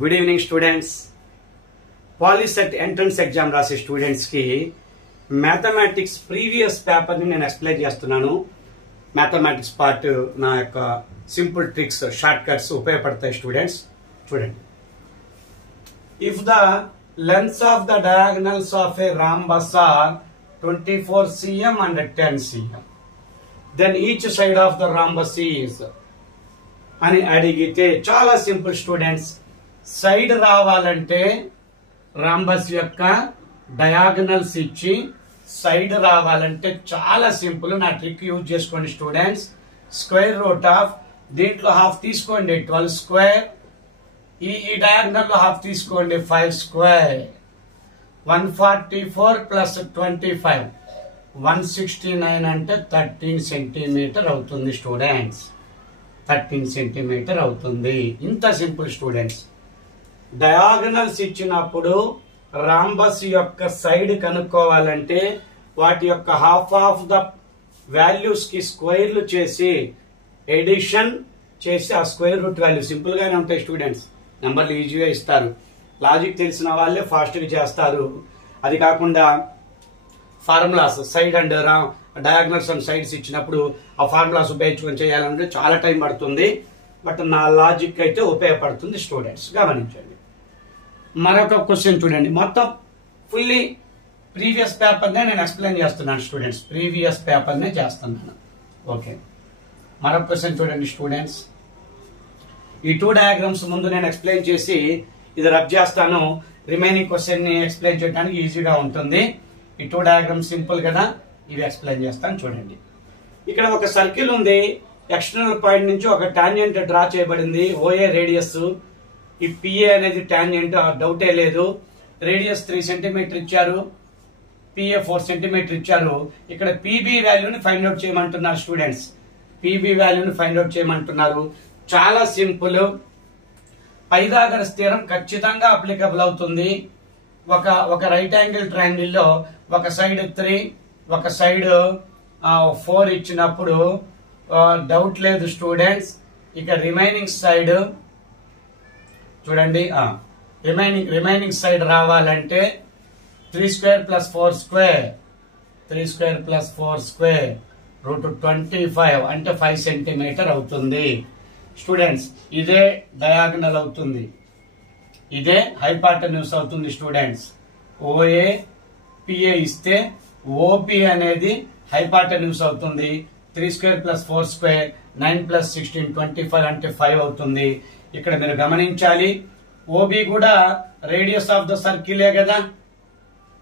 Good evening students. POLYCET entrance exam రాసే students కి mathematics previous paper ని నేను ఎక్స్ప్లెయిన్ చేస్తున్నాను. మ్యాథమెటిక్స్ పార్ట్ నా యొక్క సింపుల్ ట్రిక్స్ షార్ట్ కట్స్ ఉపయోగపడతాయి స్టూడెంట్స్. చూడండి, if the lengths of the diagonals of A rhombus are 24 cm and 10 cm, then each side of the rhombus is అని అడిగితే చాలా సింపుల్ స్టూడెంట్స్. సైడ్ రావాలంటే rhombus యొక్క diagonals ఇచ్చి సైడ్ రావాలంటే చాలా సింపుల్. నా ట్రిక్ యూజ్ చేసుకోండి స్టూడెంట్స్. స్క్వేర్ రూట్ ఆఫ్ దీంట్లో హాఫ్ తీసుకోండి 12 స్క్వేర్, ఈ డయాగనల్ లో హాఫ్ తీసుకోండి 5 స్క్వేర్. 144 ప్లస్ 25 169 అంటే 13 సెంటీమీటర్ అవుతుంది స్టూడెంట్స్. 13 సెంటీమీటర్ అవుతుంది. ఇంత సింపుల్ స్టూడెంట్స్. డయాగనల్స్ ఇచ్చినప్పుడు రాంబస్ యొక్క సైడ్ కనుక్కోవాలంటే వాటి యొక్క హాఫ్ ఆఫ్ ద వాల్యూస్ కి స్క్వేర్లు చేసి ఎడిషన్ చేసి ఆ స్క్వేర్ రూట్ వాల్యూ సింపుల్ గానే ఉంటాయి స్టూడెంట్స్. నెంబర్లు ఈజీగా ఇస్తారు. లాజిక్ తెలిసిన వాళ్ళే ఫాస్ట్ గా చేస్తారు. అది కాకుండా formulas side and diagonals and sides ఇచ్చినప్పుడు ఆ ఫార్ములాస్ ఉపయోగించుకొని చేయాలంటే చాలా టైం పడుతుంది. బట్ నా లాజిక్ అయితే ఉపయోగపడుతుంది స్టూడెంట్స్, గమనించండి. మరొక క్వశ్చన్ చూడండి. మొత్తం ఫుల్లీ ప్రీవియస్ పేపర్నే నేను ఎక్స్ప్లెయిన్ చేస్తున్నాను స్టూడెంట్స్. ప్రీవియస్ పేపర్నే చేస్తున్నాను. ఓకే, మరొక క్వశ్చన్ చూడండి స్టూడెంట్స్. ఈ 2 డయాగ్రామ్స్ ముందు నేను ఎక్స్ప్లెయిన్ చేసి ఇది రబ్ చేస్తాను. రిమైనింగ్ క్వశ్చన్ ని ఎక్స్ప్లెయిన్ చేయడానికి ఈజీగా ఉంటుంది. ఈ 2 డయాగ్రామ్స్ సింపుల్ కదా, ఇవి ఎక్స్ప్లెయిన్ చేస్తాను చూడండి. ఇక్కడ ఒక సర్కిల్ ఉంది. ఎక్స్టర్నల్ పాయింట్ నుంచి ఒక టాంజెంట్ డ్రా చేయబడింది. OA radius. ఈ పిఏ అనేది టాంజెంట్, డౌటే లేదు. రేడియస్ 3 సెంటీమీటర్ ఇచ్చారు, పిఏ 4 సెంటీమీటర్ ఇచ్చారు. ఇక్కడ పిబి వాల్యూని ఫైండ్ అవుట్ చేయమంటున్నారు స్టూడెంట్స్. పిబి వాల్యూని ఫైండ్ అవుట్ చేయమంటున్నారు. చాలా సింపుల్. పైథాగరస్ థీరం ఖచ్చితంగా అప్లికబుల్ అవుతుంది. ఒక రైట్ యాంగిల్ ట్రయాంగిల్ లో ఒక సైడ్ 3 ఒక సైడ్ 4 ఇచ్చినప్పుడు డౌట్ లేదు స్టూడెంట్స్. ఇక రిమైనింగ్ సైడ్ చూడండి. రిమైనింగ్ సైడ్ రావాలంటే 3 square plus 4 square 3 square plus 4 square root 25 అంటే 5 సెంటీమీటర్ అవుతుంది స్టూడెంట్స్. ఇదే డయాగనల్ అవుతుంది, ఇదే హైపాటన్యూస్ అవుతుంది స్టూడెంట్స్. ఓఏ పిఏ ఇస్తే ఓపి అనేది హైపాటన్యూస్ అవుతుంది. 3 స్క్వేర్ ప్లస్ 4 స్క్వేర్ 9 ప్లస్ 16 25 అంటే 5 అవుతుంది. ఇక్కడ మీరు గమనించాలి, ఓబి కూడా రేడియస్ ఆఫ్ ద సర్కిలే కదా,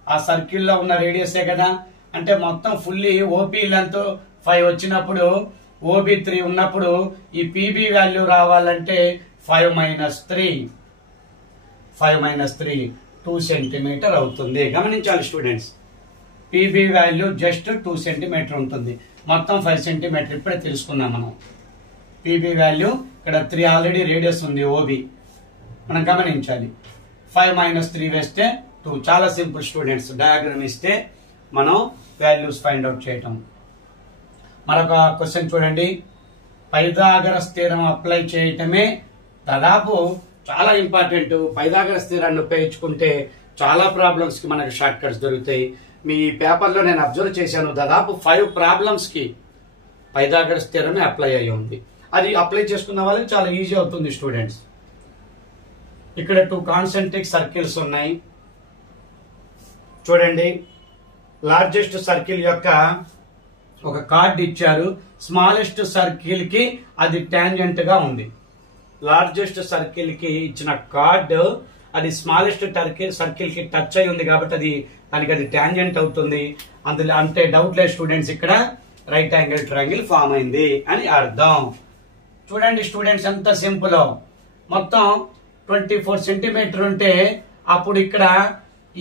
ఆ సర్కిల్ లో ఉన్న రేడియసే కదా. అంటే మొత్తం ఫుల్లీ ఓపి లెంత్ 5 వచ్చినప్పుడు ఓబి 3 ఉన్నప్పుడు ఈ పిబి వాల్యూ రావాలంటే 5 మైనస్ 3 2 సెంటీమీటర్ అవుతుంది. గమనించాలి students, PB value just 2 centimetre ఉంటుంది. మొత్తం 5 సెంటీమీటర్ ఇప్పుడే తెలుసుకున్నాం మనం. పిబి వాల్యూ ఇక్కడ 3 ఆల్రెడీ రేడియస్ ఉంది ఓబి, మనం గమనించాలి. 5 మైనస్ 3 వేస్తే 2. చాలా సింపుల్ స్టూడెంట్స్. డయాగ్రామ్ ఇస్తే మనం వాల్యూస్ ఫైండ్ అవుట్ చేయటం. మరొక క్వశ్చన్ చూడండి. పైథాగరస్ థీరం అప్లై చేయటమే దాదాపు చాలా ఇంపార్టెంట్. పైథాగరస్ థీరాన్ని ఉపయోగించుకుంటే చాలా ప్రాబ్లమ్స్ కి మనకు షార్ట్ కట్స్ దొరుకుతాయి. మీ పేపర్ లో నేను అబ్జర్వ్ చేశాను, దాదాపు 5 ప్రాబ్లమ్స్ కి పైథాగరస్ థీరమే అప్లై అయ్యి ఉంది. అది అప్లై చేసుకున్న వాళ్ళకి చాలా ఈజీ అవుతుంది స్టూడెంట్స్. ఇక్కడ 2 కాన్సెంట్రిక్ సర్కిల్స్ ఉన్నాయి చూడండి. లార్జెస్ట్ సర్కిల్ యొక్క ఒక కార్డ్ ఇచ్చారు. స్మాలెస్ట్ సర్కిల్ కి అది టాంజెంట్ గా ఉంది. లార్జెస్ట్ సర్కిల్ కి ఇచ్చిన కార్డ్ అది స్మాలెస్ట్ సర్కిల్ కి టచ్ అయి ఉంది కాబట్టి దానికి అది టాంజెంట్ అవుతుంది. అందులో అంటే డౌట్ లేదు స్టూడెంట్స్, ఇక్కడ రైట్ యాంగిల్ ట్రయాంగిల్ ఫామ్ అయింది అని అర్థం. చూడండి స్టూడెంట్స్ ఎంత సింపుల్. మొత్తం 24 సెంటీమీటర్ ఉంటే అప్పుడు ఇక్కడ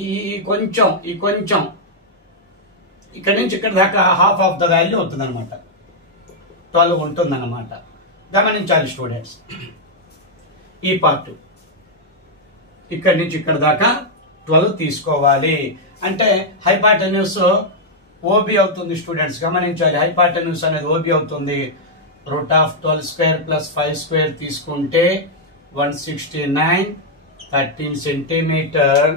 ఈ కొంచెం ఇక్కడ నుంచి ఇక్కడ దాకా హాఫ్ ఆఫ్ ద వాల్యూ అవుతుంది అనమాట, 12 ఉంటుంది అనమాట. గమనించాలి స్టూడెంట్స్. ఈ పార్ట్ ఇక్కడ నుంచి ఇక్కడ దాకా 12 తీసుకోవాలి. అంటే హైపాటన్యూస్ ఓబి అవుతుంది స్టూడెంట్స్. గమనించాలి, హైపాటన్యూస్ అనేది ఓబి అవుతుంది. Root of 12 square plus 5 square తీసుకుంటే 169 13 centimetre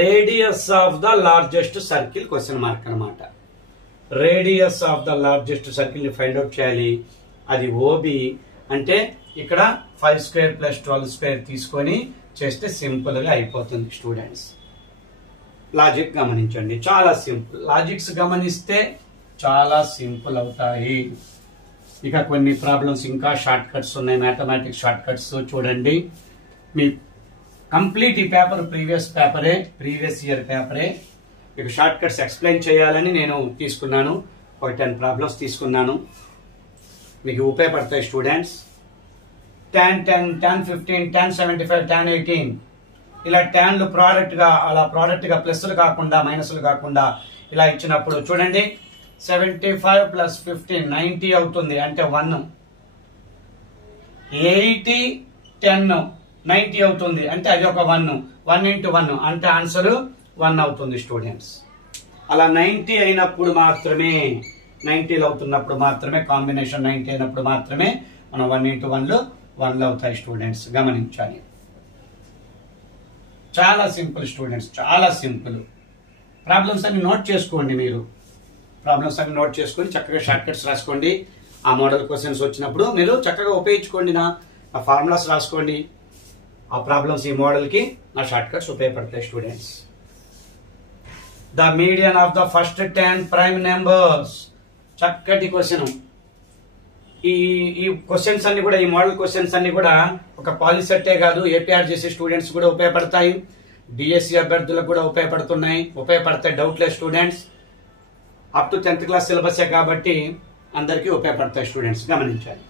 radius of the largest circle question mark అనమాట. Radius of the largest circle ని ఫైండ్ అవుట్ చేయాలి. అది ఓబి. అంటే ఇక్కడ 5 స్క్వేర్ ప్లస్ 12 స్క్వేర్ తీసుకొని చేస్తే సింపుల్ గా అయిపోతుంది స్టూడెంట్స్. లాజిక్ గమనించండి, చాలా సింపుల్. లాజిక్స్ గమనిస్తే చాలా సింపుల్ అవుతాయి. ఇక కొన్ని ప్రాబ్లమ్స్ ఇంకా షార్ట్ కట్స్ ఉన్నాయి, మ్యాథమెటిక్స్ షార్ట్ కట్స్ చూడండి. మీ కంప్లీట్ ఈ పేపర్ ప్రీవియస్ ఇయర్ పేపరే. ఇక షార్ట్ కట్స్ ఎక్స్ప్లెయిన్ చేయాలని నేను తీసుకున్నాను. ఒక 10 ప్రాబ్లమ్స్ తీసుకున్నాను, మీకు ఉపయోగపడతాయి students. tan 10, tan 15, tan 75, tan 18 ఇలా ట్యాన్లు ప్రోడక్ట్ గా ప్లస్లు కాకుండా మైనస్లు కాకుండా ఇలా ఇచ్చినప్పుడు చూడండి 75 ప్లస్ 15 90 అవుతుంది. అంటే 1. 80 10 90 అవుతుంది. అంటే అది ఒక 1. 1 into 1 అంటే ఆన్సర్ 1 అవుతుంది స్టూడెంట్స్. అలా 90 అయినప్పుడు మాత్రమే, 90 అవుతున్నప్పుడు మాత్రమే, కాంబినేషన్ 90 అయినప్పుడు మాత్రమే మనం 1 into 1 1 అవుతాయి స్టూడెంట్స్. గమనించాలి. చాలా సింపుల్ స్టూడెంట్స్, చాలా సింపుల్. ప్రాబ్లమ్స్ అన్ని నోట్ చేసుకోండి. మీరు ప్రాబ్లమ్స్ అన్ని నోట్ చేసుకొని చక్కగా షార్ట్ కట్స్ రాసుకోండి. ఆ మోడల్ క్వశ్చన్స్ వచ్చినప్పుడు మీరు చక్కగా ఉపయోగించుకోండి. నా ఫార్ములాస్ రాసుకోండి. ఆ ప్రాబ్లమ్స్ ఈ మోడల్ కి నా షార్ట్ కట్స్ ఉపయోగపడతాయి students. The median of the first 10 prime numbers. చక్కటి క్వశ్చన్. ఈ క్వశ్చన్స్ అన్ని కూడా, ఈ మోడల్ క్వశ్చన్స్ అన్ని కూడా ఒక పాలిసెట్టే కాదు, ఏపీఆర్ చేసే స్టూడెంట్స్ కూడా ఉపయోగపడతాయి, డిఎస్సి అభ్యర్థులకు కూడా ఉపయోగపడతాయి. Doubtless students. Up to 10th class సిలబసే కాబట్టి అందరికీ ఉపయోగపడతాయి స్టూడెంట్స్. గమనించాలి.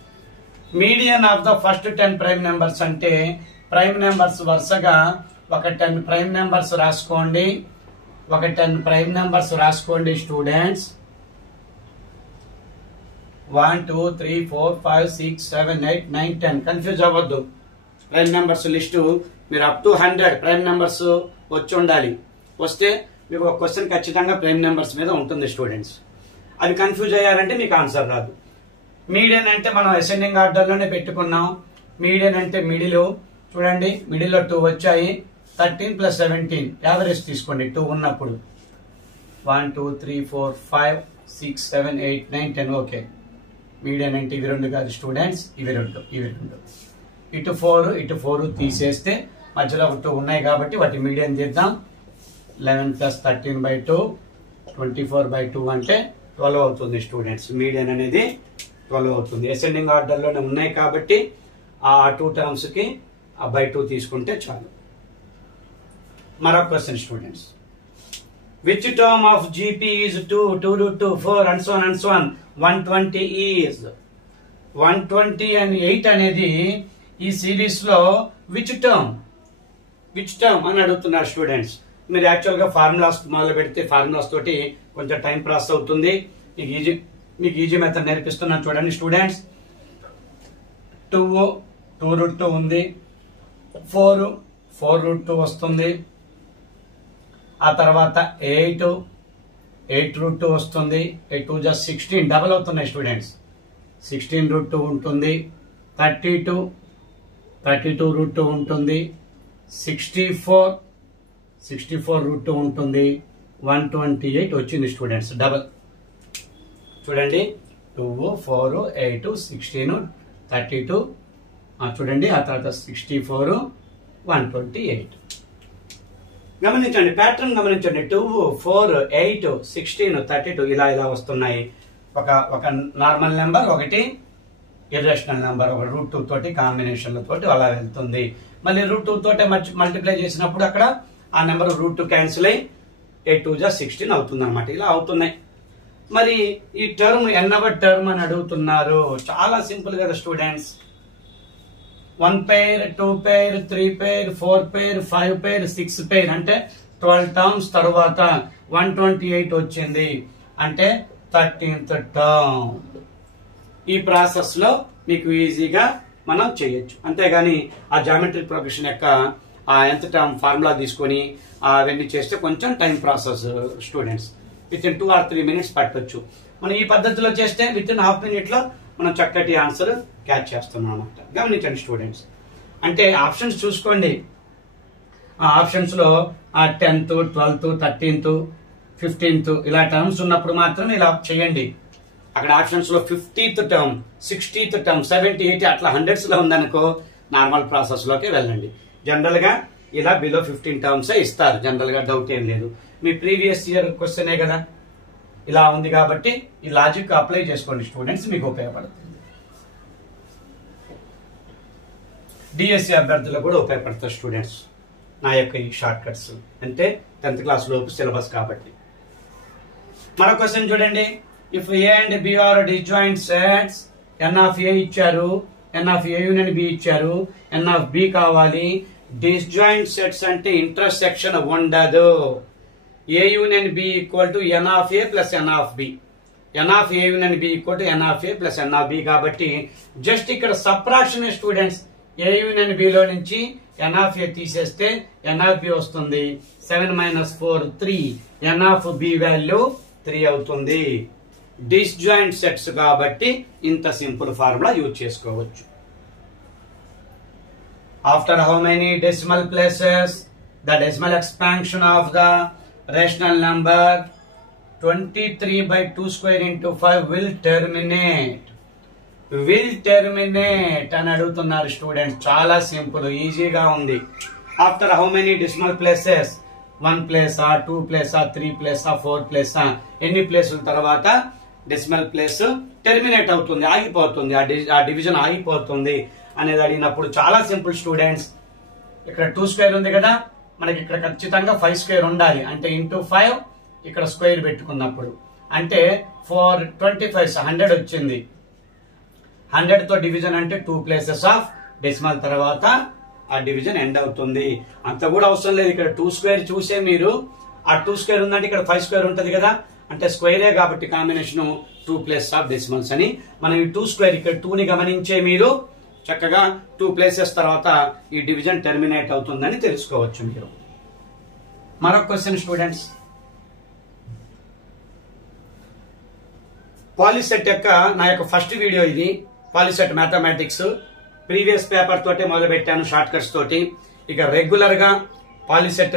Median of the first 10 prime numbers అంటే ప్రైమ్ నెంబర్స్ వరుసగా ఒక 10 ప్రైమ్ నెంబర్స్ రాసుకోండి. ఒక 10 ప్రైమ్ నెంబర్స్ రాసుకోండి స్టూడెంట్స్. 1 2 3 4 5 6 7 8 9 10. కన్ఫ్యూజ్ అవ్వద్దు. ప్రైమ్ నెంబర్స్ లిస్టు మీరు అప్ టు 100 ప్రైమ్ నెంబర్స్ వచ్చి ఉండాలి. వస్తే మీకు ఒక క్వశ్చన్ ఖచ్చితంగా ప్రైమ్ నెంబర్స్ మీద ఉంటుంది స్టూడెంట్స్. అది కన్ఫ్యూజ్ అయ్యారంటే మీకు ఆన్సర్ రాదు. మీడియన్ అంటే మనం అసెండింగ్ ఆర్డర్ లోనే పెట్టుకున్నాం. మీడియన్ అంటే మిడిల్. చూడండి, మిడిల్ లో 2 వచ్చాయి. 13 ప్లస్ 17 యావరేజ్ తీసుకోండి 2 ఉన్నప్పుడు. 1 2 3 4 5 6 7 8 9 10. ఓకే, మీడియన్ అంటే ఇవి 2 కాదు స్టూడెంట్స్, ఇవి 2. ఇటు 4 తీసేస్తే మధ్యలో 2 ఉన్నాయి కాబట్టి వాటి మీడియన్ తీద్దాం. 11 ప్లస్ 13/2 24/2 అంటే 12 అవుతుంది స్టూడెంట్స్. మీడియన్ అనేది 12 అవుతుంది. అసెండింగ్ ఆర్డర్ లోనే ఉన్నాయి కాబట్టి ఆ 2 టర్మ్స్ కి ఆ /2 తీసుకుంటే చాలు. మరొక question students. Which term of GP is 2, 2 root 2, 4 and so on. 120 is 120 and 8 అనేది ఈ సిరీస్ లో విచ్ టర్మ్ అని అడుగుతున్నారు స్టూడెంట్స్. మీరు యాక్చువల్ గా ఫార్ములాస్ మొదలు పెడితే ఫార్ములాస్ తోటి కొంచెం టైం పాస్ అవుతుంది. మీకు ఈజీ మెథడ్ నేర్పిస్తున్నాను చూడండి స్టూడెంట్స్. 2 root 2 ఉంది. 4 root 2 వస్తుంది. ఆ తర్వాత 8 root 2 వస్తుంది. 8 2 just 16 డబల్ అవుతున్నాయి స్టూడెంట్స్. 16 root 2 ఉంటుంది. 32 root 2 ఉంటుంది. 64 root 2 ఉంటుంది. 128 వచ్చింది స్టూడెంట్స్ డబల్. చూడండి 2 4 8 16 32. చూడండి ఆ తర్వాత 64 128. గమనించండి, ప్యాటర్న్ గమనించండి. 2 4 8 16 32 ఇలా వస్తున్నాయి. ఒక నార్మల్ నెంబర్, ఒకటి ఇర్రేషనల్ నెంబర్, ఒక రూట్ 2 తోటి కాంబినేషన్ల తోటి అలా వెళ్తుంది. మళ్ళీ రూట్ 2 తోటే మల్టిప్లై చేసినప్పుడు అక్కడ ఆ నెంబర్ రూట్ 2 క్యాన్సిల్ అయ్యి 8 2 16 అవుతుంది అనమాట. ఇలా అవుతున్నాయి. మరి ఈ టర్మ్ ఎన్నవ టర్మ్ అని అడుగుతున్నారు. చాలా సింపుల్ కదా students. 1 pair 2 pair 3 pair 4 pair 5 pair 6 pair అంటే 12 టర్మ్స్ తర్వాత 128 వచ్చింది అంటే 13th టర్మ్. ఈ ప్రాసెస్ లో మీకు ఈజీగా మనం చేయొచ్చు. అంతేగాని ఆ జామెట్రిక్ ప్రోగ్రెషన్ యొక్క ఆ ఎంత టర్మ్ ఫార్ములా తీసుకొని అవన్నీ చేస్తే కొంచెం time process students. With in 2 or 3 minutes పట్టొచ్చు. మనం ఈ పద్ధతిలో చేస్తే విత్ ఇన్ ½ minute లో మనం చక్కటి ఆన్సర్ క్యాచ్ చేస్తున్నాం అన్నమాట. గమనించండి స్టూడెంట్స్. అంటే ఆప్షన్స్ చూసుకోండి. ఆ ఆప్షన్స్ లో 10th 12th 13th 15th ఇలా టర్మ్స్ ఉన్నప్పుడు మాత్రం ఇలా చేయండి. అక్కడ ఆప్షన్స్ లో 50th టర్మ్ 60th టర్మ్ 70 80 అట్లా హండ్రెడ్స్ లో ఉందనుకో నార్మల్ ప్రాసెస్ లోకి వెళ్ళండి. జనరల్ గా ఇలా బిలో 15 టర్మ్స్ ఇస్తారు. జనరల్ గా డౌట్ ఏం లేదు. మీ ప్రీవియస్ ఇయర్ క్వశ్చనే కదా ఇలా ఉంది కాబట్టి ఈ లాజిక్ అప్లై చేసుకోండి స్టూడెంట్స్, మీకు ఉపయోగపడుతుంది. డిఎస్సి అభ్యర్థులకు కూడా ఉపయోగపడతారు స్టూడెంట్స్ నా యొక్క ఈ షార్ట్ కట్స్. అంటే 10th క్లాస్ లోపు సిలబస్ కాబట్టి. మరో క్వశ్చన్ చూడండి. If A and B are disjoint sets, N of A ఇచ్చారు, N of A union B ఇచ్చారు, ఎన్ ఆఫ్ బి కావాలి. డిస్జాయింట్ సెట్స్ అంటే ఇంటర్సెక్షన్ ఉండదు. A union B equal to N of A plus N of B, N of A union B equal to N of A plus N of B. కాబట్టి just ఇక్కడ subtraction students. A union B లో నుంచి ఎన్ of ఏ తీసేస్తే ఎన్ of B వస్తుంది. 7 - 4 3. ఎన్ of B value 3 అవుతుంది. Disjoint sets కాబట్టి ఇంత simple formula use చేసుకోవచ్చు. After how many decimal places the decimal expansion of the rational number 23/2² into 5 will terminate. Will terminate అని అడుగుతున్నారు స్టూడెంట్స్. చాలా సింపుల్, ఈజీగా ఉంది. After how many decimal places, 1 ప్లేసా 2 ప్లేసా 3 ప్లేసా 4 ప్లేసా, ఎన్ని ప్లేసుల తర్వాత డెసిమల్ ప్లేస్ టెర్మినేట్ అవుతుంది, ఆగిపోతుంది, ఆ డివిజన్ ఆగిపోతుంది అనేది అడిగినప్పుడు చాలా సింపుల్ స్టూడెంట్స్. ఇక్కడ 2² ఉంది కదా, మనకి ఇక్కడ ఖచ్చితంగా 5² ఉండాలి. అంటే ఇంటూ 5 ఇక్కడ స్క్వేర్ పెట్టుకున్నప్పుడు అంటే 425 100 వచ్చింది. 100 తో డివిజన్ అంటే 2 ప్లేసెస్ ఆఫ్ డెసిమల్ తర్వాత ఆ డివిజన్ ఎండ్ అవుతుంది. అంత కూడా అవసరం లేదు. ఇక్కడ 2² చూసే మీరు ఆ 2² ఉందంటే ఇక్కడ 5² ఉంటది కదా, అంటే స్క్వేరే కాబట్టి కాంబినేషన్ 2 ప్లేసెస్ ఆఫ్ డెసిమల్స్ అని. మనం ఈ 2² ఇక్కడ 2ని గమనించే మీరు చక్కగా 2 ప్లేసెస్ తర్వాత ఈ డివిజన్ టెర్మినేట్ అవుతుందని తెలుసుకోవచ్చు మీరు. మరొక క్వశ్చన్ స్టూడెంట్స్. పాలిసెట్ యొక్క నా యొక్క ఫస్ట్ వీడియో ఇది. పాలిసెట్ మ్యాథమెటిక్స్ ప్రీవియస్ పేపర్ తోటే మొదలు పెట్టాను షార్ట్ కట్స్ తోటి. ఇక రెగ్యులర్ గా పాలిసెట్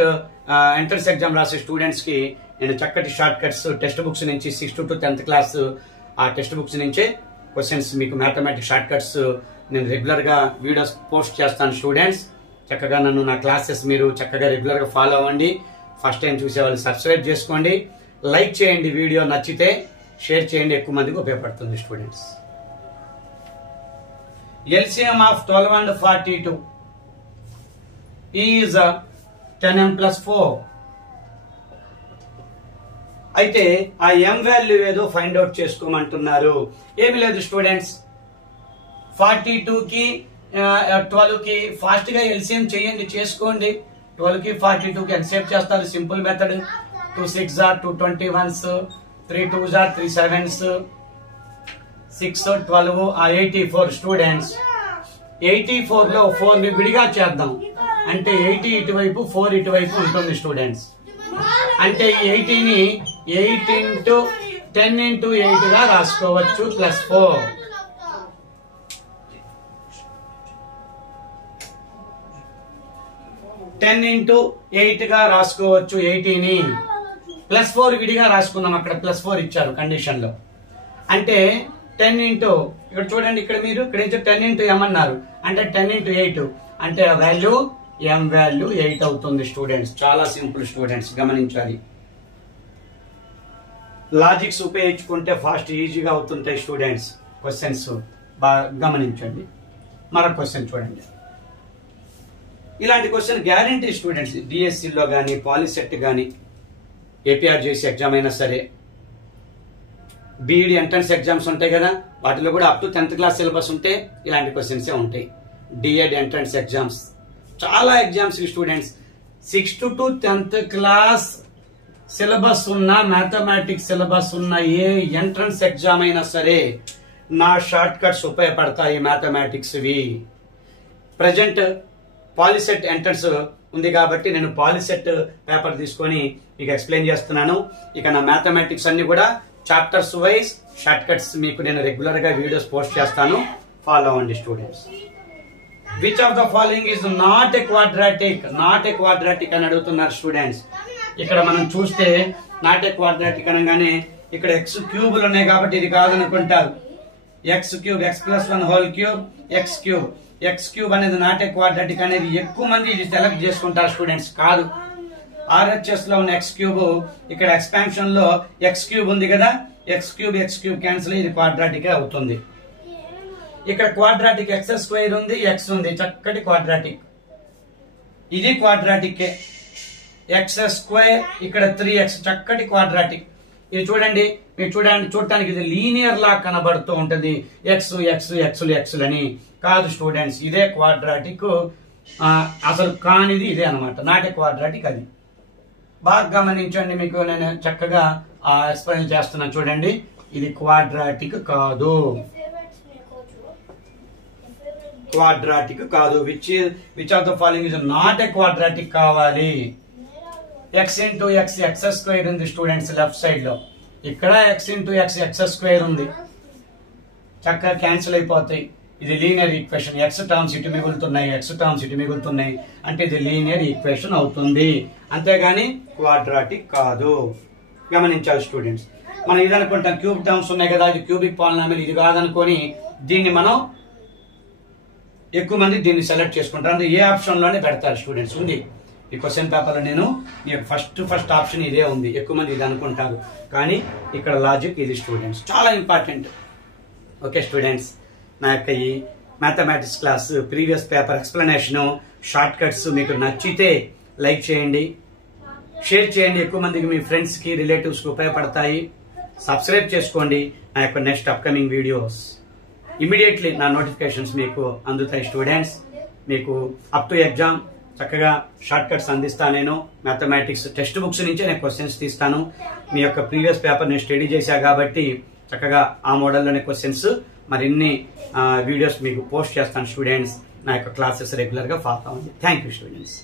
ఎంట్రన్స్ ఎగ్జామ్ రాసే స్టూడెంట్స్ కి నేను చక్కటి షార్ట్ కట్స్ టెక్స్ట్ బుక్స్ నుంచి 6th to 10th క్లాస్ ఆ టెక్స్ట్ బుక్స్ నుంచే క్వశ్చన్స్ మీకు మ్యాథమెటిక్స్ షార్ట్ కట్స్ నేను రెగ్యులర్ గా వీడియోస్ పోస్ట్ చేస్తాను స్టూడెంట్స్. చక్కగా నన్ను నా క్లాసెస్ మీరు చక్కగా రెగ్యులర్ గా ఫాలో అవ్వండి. ఫస్ట్ టైం చూసే వాళ్ళు సబ్స్క్రైబ్ చేసుకోండి, లైక్ చేయండి, వీడియో నచ్చితే షేర్ చేయండి, ఎక్కువ మందికి ఉపయోగపడుతుంది students. LCM of 12 and 42 is 10m plus 4. అయితే ఆ m వాల్యూ ఏదో ఫైండ్ అవుట్ చేసుకోమంటున్నారు. ఏమి లేదు స్టూడెంట్స్, 42 కి 12 కి ఫాస్ట్ గా LCM చేయండి, చేసుకోండి. 12 కి 42 కి ఎంతసేపు చేస్తారు? Simple method. 2 6 are 2 21s, 3 2s are 3 7s, 6 12 84 students. 84 లో 4 ని విడిగా చేద్దాం అంటే 80 ఇటువైపు 4 ఇటువైపు ఉంటుంది స్టూడెంట్స్. అంటే ఈ 80 ని 8 into 10 into 8 గా రాసుకోవచ్చు ప్లస్ 4. టెన్ ఇంటూ 8 గా రాసుకోవచ్చు 80 ని. ప్లస్ 4 విడిగా రాసుకున్నాం, అక్కడ ప్లస్ 4 ఇచ్చారు కండిషన్ లో. అంటే 10 ఇంటూ ఇక్కడ చూడండి, ఇక్కడ మీరు ఇక్కడ 10 ఇంటూ m అన్నారు అంటే 10 ఇంటూ 8 అంటే వాల్యూ m వాల్యూ 8 అవుతుంది స్టూడెంట్స్. చాలా సింపుల్ స్టూడెంట్స్, గమనించాలి. లాజిక్స్ ఉపయోగించుకుంటే ఫాస్ట్ ఈజీగా అవుతుంటాయి స్టూడెంట్స్. క్వశ్చన్స్ బాగా గమనించండి. మరొక క్వశ్చన్ చూడండి. ఇలాంటి క్వశ్చన్ గ్యారంటీ స్టూడెంట్స్ డిఎస్సిలో కానీ పాలిసెట్ కానీ ఏపీఆర్జేసీ ఎగ్జామ్ అయినా సరే, బీఈడి ఎంట్రన్స్ ఎగ్జామ్స్ ఉంటాయి కదా, వాటిలో కూడా up to 10th class syllabus ఉంటే ఇలాంటి క్వశ్చన్స్ ఉంటాయి. డిఎడ్ ఎంట్రన్స్ ఎగ్జామ్స్ చాలా exams students 6th to 10th class syllabus ఉన్న మ్యాథమెటిక్స్ సిలబస్ ఉన్న ఏ ఎంట్రన్స్ ఎగ్జామ్ అయినా సరే నా షార్ట్ కట్స్ ఉపయోగపడతాయి మ్యాథమెటిక్స్ వి. ప్రజెంట్ పాలిసెట్ ఎంట్రన్స్ ఉంది కాబట్టి నేను పాలిసెట్ పేపర్ తీసుకొని మీకు ఎక్స్ప్లెయిన్ చేస్తున్నాను. ఇక నా మ్యాథమెటిక్స్ అన్ని కూడా చాప్టర్స్ వైజ్ షార్ట్ కట్స్ మీకు నేను రెగ్యులర్ గా వీడియోస్ పోస్ట్ చేస్తాను, ఫాలో అవ్వండి students. Which of the following is not a quadratic, not a quadratic అని అడుగుతున్నారు స్టూడెంట్స్. ఇక్కడ మనం చూస్తే నాట్ ఏ క్వాడ్రాటిక్ అనగానే ఇక్కడ ఎక్స్ క్యూబులు ఉన్నాయి కాబట్టి ఇది కాదనుకుంటారు. X cube, X plus 1 whole cube, X cube. X cube అనేది నాట్ ఏ క్వాడ్రాటిక్ అనేది ఎక్కువ మంది ఇది సెలెక్ట్ చేసుకుంటారు స్టూడెంట్స్. కాదు, RHS లో ఉన్న ఎక్స్ క్యూబ్ ఇక్కడ ఎక్స్పాన్షన్ లో ఎక్స్ క్యూబ్ ఉంది కదా, ఎక్స్ క్యూబ్ క్యాన్సిల్, ఇది క్వాడ్రాటిక్ అవుతుంది. ఇక్కడ క్వాడ్రాటిక్ ఎక్స్ స్క్వేర్ ఉంది, ఎక్స్ ఉంది, చక్కటి క్వాడ్రాటిక్. ఇది క్వాడ్రాటిక్. ఎక్స్ స్క్వేర్ ఇక్కడ 3x, చక్కటి క్వాడ్రాటిక్. ఇది చూడండి, మీరు చూడటానికి ఇది లీనియర్ లా కనబడుతూ ఉంటుంది. ఎక్స్ అని కాదు స్టూడెంట్స్, ఇదే క్వాడ్రాటిక్. అసలు కానిది ఇదే అనమాట, నాట్ ఏ క్వాడ్రాటిక్. అది బాగా గమనించండి, మీకు నేను చక్కగా ఎక్స్ప్లెయిన్ చేస్తున్నాను చూడండి. ఇది క్వాడ్రాటిక్ కాదు, క్వాడ్రాటిక్ కాదు. Which of the following is not a quadratic కావాలి. X into X, X square ఉంది స్టూడెంట్స్ లెఫ్ట్ సైడ్ లో. ఇక్కడ X into X, X square ఉంది, చక్కగా క్యాన్సిల్ అయిపోతాయి. ఇది లీనియర్ ఈక్వేషన్. ఎక్స్ టర్మ్స్ ఇటు మిగులుతున్నాయి, ఎక్స్ టర్మ్స్ ఇటు మిగులుతున్నాయి, అంటే ఇది లీనియర్ ఈక్వేషన్ అవుతుంది, అంతేగాని క్వాడ్రాటిక్ కాదు. గమనించాలి స్టూడెంట్స్. మనం ఇది అనుకుంటాం క్యూబ్ టర్మ్స్ ఉన్నాయి కదా, ఇది క్యూబిక్ పాలినామిల్, ఇది కాదనుకొని దీన్ని మనం ఎక్కువ మంది దీన్ని సెలెక్ట్ చేసుకుంటారు. అంటే ఏ ఆప్షన్ లోనే పెడతారు స్టూడెంట్స్. ఉంది ఈ క్వశ్చన్ పేపర్ లో, నేను ఫస్ట్ ఆప్షన్ ఇదే ఉంది, ఎక్కువ మంది ఇది అనుకుంటారు, కానీ ఇక్కడ లాజిక్ ఇది స్టూడెంట్స్, చాలా ఇంపార్టెంట్. ఓకే స్టూడెంట్స్, నా యొక్క ఈ mathematics class previous paper explanation short cuts మీకు నచ్చితే లైక్ చేయండి, షేర్ చేయండి, ఎక్కువ మందికి మీ ఫ్రెండ్స్ కి రిలేటివ్స్ కి ఉపయోగపడతాయి. సబ్స్క్రైబ్ చేసుకోండి. నా యొక్క నెక్స్ట్ అప్కమింగ్ వీడియోస్ ఇమీడియట్లీ నా నోటిఫికేషన్స్ మీకు అందుతాయి స్టూడెంట్స్. మీకు అప్ టు ఎగ్జామ్ చక్కగా షార్ట్ కట్స్ అందిస్తాను. నేను మ్యాథమెటిక్స్ టెక్స్ట్ బుక్స్ నుంచే నేను క్వశ్చన్స్ తీస్తాను. మీ యొక్క ప్రీవియస్ పేపర్ నేను స్టడీ చేశా కాబట్టి చక్కగా ఆ మోడల్లోనే క్వశ్చన్స్ మరిన్ని వీడియోస్ మీకు పోస్ట్ చేస్తాను స్టూడెంట్స్. నా యొక్క క్లాసెస్ రెగ్యులర్ గా ఫాలో అవ్వండి. Thank you students.